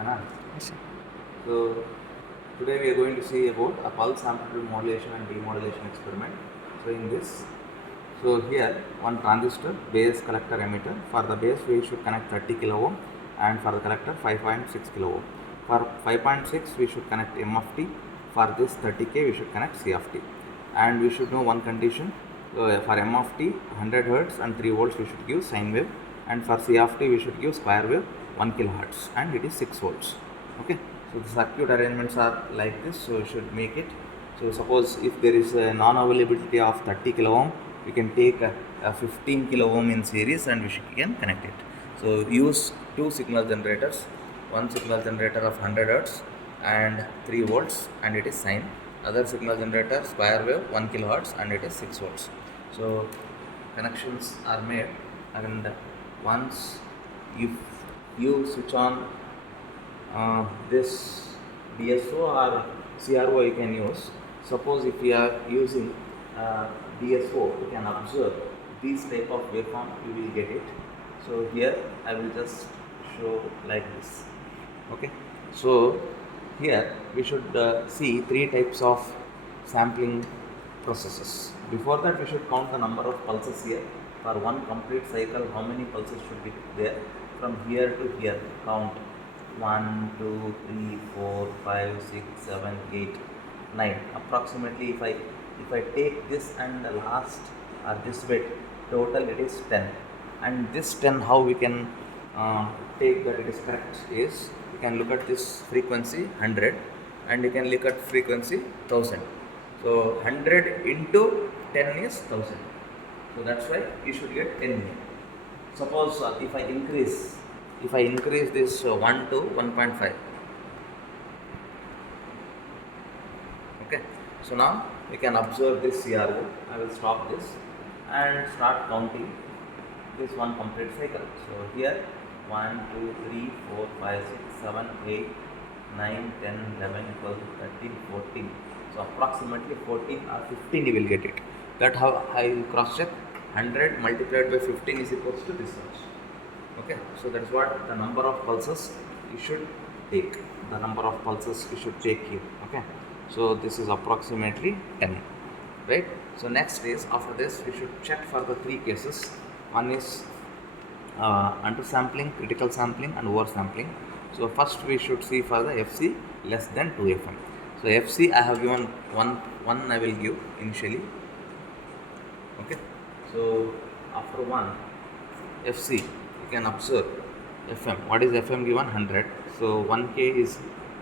Anand. Yes, sir. So today we are going to see about a pulse amplitude modulation and demodulation experiment. So in this, so here one transistor, base, collector, emitter. For the base we should connect 30 kilo ohm and for the collector 5.6 kilo ohm. For 5.6 we should connect M of t. For this 30k we should connect C of t. And we should know one condition. For M of t 100 Hz and 3 volts we should give sine wave, and for C of t we should give square wave 1 kilohertz and it is 6 volts. Okay, so the circuit arrangements are like this, so you should make it. So suppose if there is a non-availability of 30 kilo ohm, we can take a 15 kilo ohm in series and can connect it. So use two signal generators, one signal generator of 100 Hz and 3 volts and it is sine, other signal generator square wave 1 kilohertz and it is 6 volts. So connections are made, and once if you switch on this DSO or CRO you can use. Suppose if we are using DSO, you can observe these type of waveform, you will get it. So here I will just show like this. Okay, so here we should see three types of sampling processes. Before that we should count the number of pulses here. For one complete cycle, how many pulses should be there? From here to here, count 1, 2, 3, 4, 5, 6, 7, 8, 9. Approximately if I take this and the last or this bit, total it is 10. And this 10, how we can take that it is correct is, you can look at this frequency 100 and you can look at frequency 1000. So 100 into 10 is 1000. So that's why you should get 10 here. Suppose if I increase this 1 to 1.5. Okay, so now we can observe this CRO. I will stop this and start counting this one complete cycle. So here 1, 2, 3, 4, 5, 6, 7, 8, 9, 10, 11, 12, 13, 14. So approximately 14 or 15 you will get it. That how I will cross check. 100 multiplied by 15 is equals to this much. Okay, so that's what the number of pulses you should take. The number of pulses you should take here. Okay, so this is approximately 10, right? So next is, after this we should check for the three cases. One is undersampling, critical sampling and oversampling. So first we should see for the FC less than 2 FM. So FC I have given one I will give initially. Okay, so after 1 FC you can observe FM. What is FM given? 100. So 1K is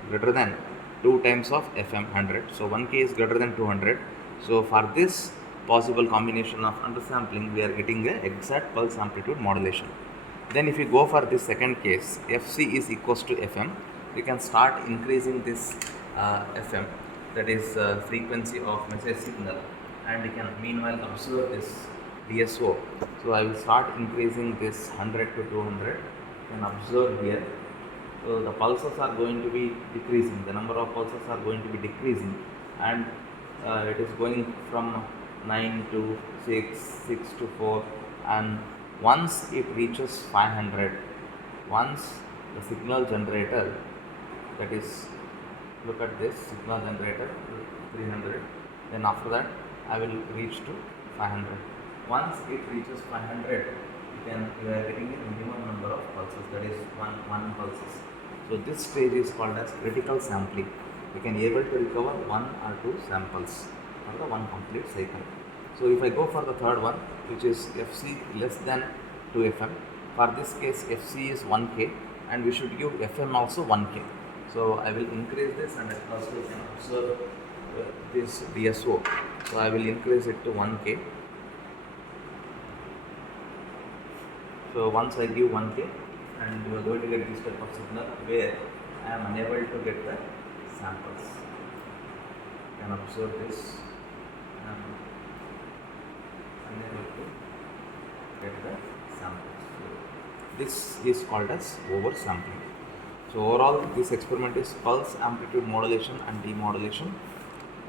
greater than 2 times of FM 100. So 1K is greater than 200. So for this possible combination of undersampling, we are getting the exact pulse amplitude modulation. Then if you go for this second case, FC is equals to FM, we can start increasing this FM, that is frequency of message signal, and we can meanwhile observe this DSO. So I will start increasing this 100 to 200. You can observe here. So the pulses are going to be decreasing. The number of pulses are going to be decreasing, and it is going from 9 to 6, 6 to 4, and once it reaches 500, once the signal generator, that is, look at this signal generator 300, then after that I will reach to 500. Once it reaches 500, you are getting a minimum number of pulses, that is one pulses. So this stage is called as critical sampling. We can able to recover 1 or 2 samples for the one complete cycle. So if I go for the third one, which is FC less than 2 FM, for this case FC is 1K and we should give FM also 1K. So I will increase this, and also you can observe this DSO. So I will increase it to 1K. So once I give 1K, and you are going to get this type of signal where I am unable to get the samples. You can observe this. I am unable to get the samples. So this is called as oversampling. So overall, this experiment is pulse amplitude modulation and demodulation.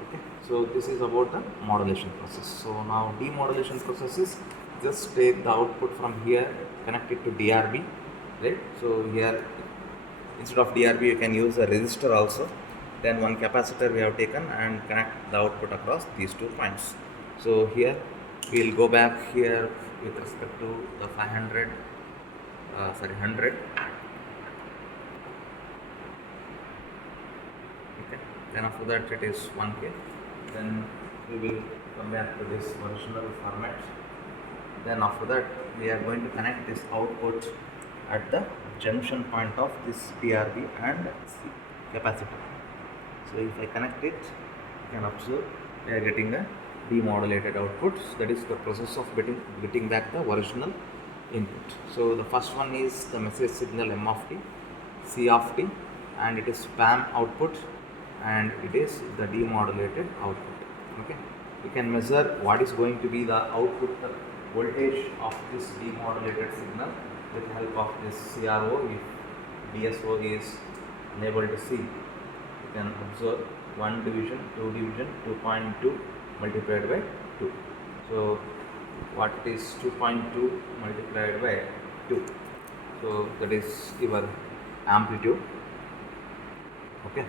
Okay, so this is about the modulation process. So now demodulation process is just take the output from here, connect it to DRB, right? So here Instead of DRB, you can use a resistor also. Then one capacitor we have taken and connect the output across these 2 points. So here we will go back here with respect to the 500, 100. Okay. Then after that it is 1K. Then we will come back to this original format. Then after that we are going to connect this output at the junction point of this PRB and C capacitor. So if I connect it, you can observe we are getting a demodulated output. That is the process of getting back the original input. So the first one is the message signal M of t, C of t, and it is spam output, and it is the demodulated output. Okay, you can measure what is going to be the output voltage of this demodulated signal with help of this CRO. If DSO is unable to see, you can observe 1 division, 2 division, 2.2 multiplied by 2. So what is 2.2 multiplied by 2? So that is your amplitude. Okay.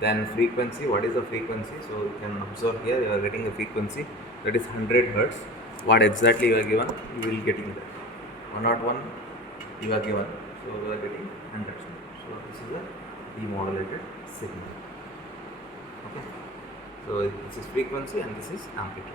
Then frequency, what is the frequency? So you can observe here you are getting a frequency that is 100 Hertz. What exactly you are given, you will getting that. 101 you are given, so you are getting 100. So this is a demodulated signal. Okay. So this is frequency and this is amplitude.